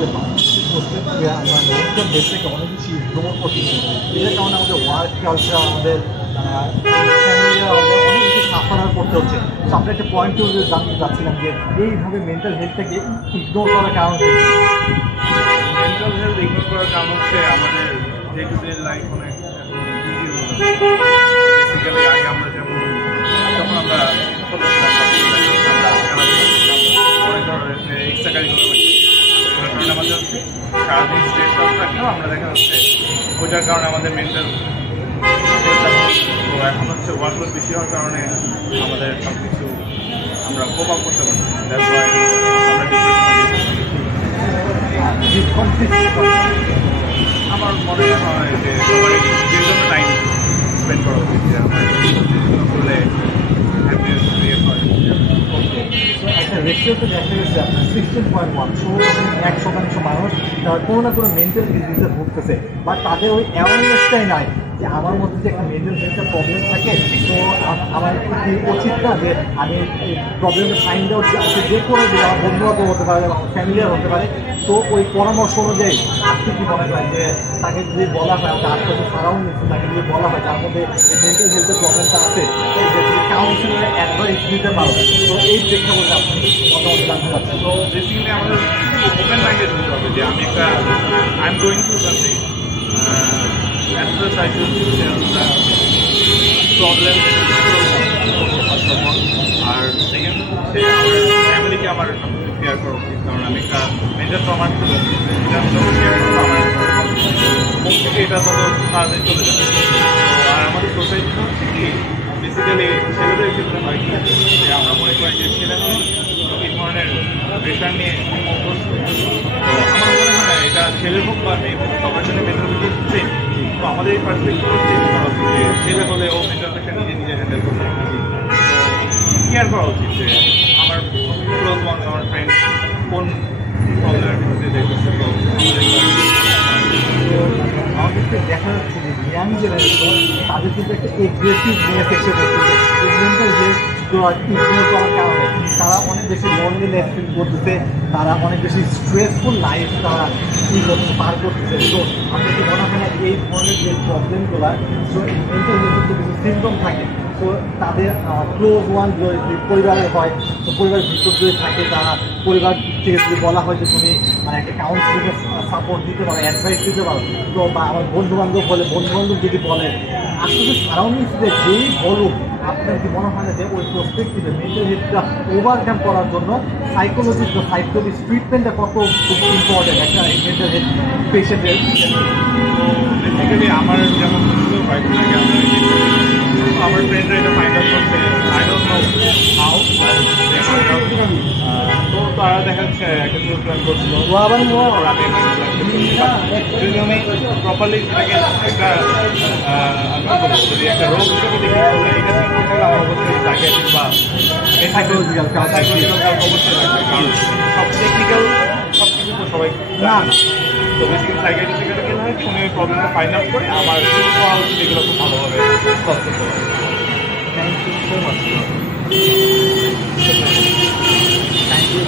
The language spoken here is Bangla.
যে আমরা মেন্টাল হেলথটাকে অনেক বেশি ইগনোর করতেছি, এটার কারণে আমাদের ওয়ার্ক কালচার, আমাদের ফ্যামিলিরা অনেক কিছু সাফার করতে হচ্ছে। তো আপনার একটা পয়েন্ট জানতে চাচ্ছিলাম যে এইভাবে মেন্টাল হেলথটাকে ইগনোর করার কারণ কি? মেন্টাল হেলথ ইগনোর করার কারণ হচ্ছে আমাদের ডে টু ডে লাইফ অনেক বিজি হয়ে যাচ্ছে। বেসিক্যালি আগে আমরা যখন আমরা অনেক ধরনের এক্সট্রা কারিকুলার কারণে আমাদের সারাদিন স্ট্রেস থাকলেও আমরা দেখা যাচ্ছে ওইটার কারণে আমাদের মেন্টাল তো এখন হচ্ছে ওয়ার্কলোড বেশি হওয়ার কারণে আমাদের সব কিছু আমরা কোপ আপ করতে পারছি। আমার মনে হয় যে সবাই নিজের জন্য টাইম স্পেন্ড করা উচিত, যে আমরা আসলে হ্যাপিনেস ক্রিয়েট হয়। একটা রেশিওতে দেখা গেছে আপনার 16.1, 1% মানুষ কোনো না কোনো মেন্টাল ডিজিজে ভুগতেছে, বাট তাদের ওই অ্যাওয়ারনেসটাই নাই যে আমার মধ্যে যে একটা মেন্টাল হেলথের প্রবলেম থাকে। তো আমার কি উচিত না যে আমি এই প্রবলেমটা ফাইন্ড আউট যে করে দিলে আমার বন্ধুবান্ধব হতে পারে, আমার ফ্যামিলিয়ার হতে পারে। তো ওই পরামর্শ অনুযায়ী আপনি কি মনে করেন যে তাকে যদি বলা হয়, আমাদের আশপাশে সারাউন্ডিং তাকে যদি বলা হয় তার মধ্যে মেন্টাল হেলথের প্রবলেমটা আছে, কাউন্সিলরের অ্যাডভাইস দিতে পারবে? তো এই প্রেক্ষাপটে আপনি মতামত জানতে পারছেন। তো বেসিক্যালি আমাদের ওপেন মাইন্ডেড হতে হবে যে আমি একটা I am going through something, as far I should tell the problem. আর সেকেন্ড হচ্ছে আমার ফ্যামিলিকে আমার কেয়ার করা উচিত, কারণ আমি একটা মেন্টাল ট্রমার ছিল, এটা কেয়ার করবো আমার মন থেকে এটা তত তাড়াতাড়ি চলে যাবে। আর আমাদের সোসাইটি হচ্ছে কি বেসিক্যালি ছেলেদের ক্ষেত্রে হয় কি যে আমরা মনে করি যে ছেলেমেয়ে এই ধরনের প্রেশার নিয়ে অভ্যস্ত। তো আমার মনে হয় এটা ছেলে হোক বা মেয়ে হোক সবার জন্য মেন্টাল প্রেশার সেম। তো আমাদের এই পার্সপেক্টিভ চেঞ্জ করা উচিত যে ছেলে হলে ও মেন্টাল প্রেশার নিজে হ্যান্ডেল করতে পারছি। কেয়ার করা উচিত যে আমার ক্লোজ ওয়ান্স, আমার ফ্রেন্ড কোন প্রবলেমের ভিতরে দেখতেছে। তো আমাদের দেখা যাচ্ছে যে ইয়াং জেনারেশন তাদের কিন্তু একটা এগ্রেসিভ নেস এসে পড়তেছে মেন্টাল হেলথ ইগনোর করার কারণে। তারা অনেক বেশি লোনলিনেস ফিল করতেছে, তারা অনেক বেশি স্ট্রেসফুল লাইফ তারা পার করতেছে। তো আমাদের কি মনে হয় না এই ধরনের যে প্রবলেমগুলো মেন্টাল হেলথের কিছু সিমটম থাকে, তো তাদের ক্লোজ ওয়ান যদি পরিবারের হয়, তো পরিবারের ভিতর যদি থাকে তারা পরিবার থেকে যদি বলা হয় যে তুমি মানে একটা কাউন্সিলিংয়ের সাপোর্ট দিতে পারো, অ্যাডভাইস দিতে পারো, তো বা আমার বন্ধুবান্ধব বলে, বন্ধুবান্ধব যদি বলে, আসলে সারাউন্ডিংসে যেই বলুক, আপনার কি মনে হয় না যে ওই প্রসপেক্টিভে মেন্টাল হেলথটা ওভারকাম করার জন্য সাইকোলজিস্ট বা সাইকোলজিস্ট ট্রিটমেন্টটা কত খুব ইম্পর্টেন্ট একটা মেন্টাল হেলথ পেশেন্টের? তো বেসিক্যালি আমার যেমন আমার ফ্রেন্ডরা এটা ফাইন্ড আউট করছে, আই ডোন্ট নো হাউ, তো তারা দেখা যাচ্ছে একটা ট্যুর প্ল্যান করছিল। যদি আমি প্রপারলি এটাকে একটা যদি একটা রোগ হিসেবে দেখি তাহলে এটা আমার অবশ্যই সাইকিয়াট্রিক বা সাইকোলজিক্যাল অবশ্যই লাগবে, কারণ সব টেকনিক্যাল সব কিছু তো সবাই না। তো বেসিক্যালি সাইকিয়াট্রিক থেকে গেলে হয় কি উনি ওই প্রবলেমটা ফাইন্ড আউট করে আমার কী করা উচিত এগুলো খুব ভালোভাবে সলভ করতে পারে। Thank you so much. Thank you.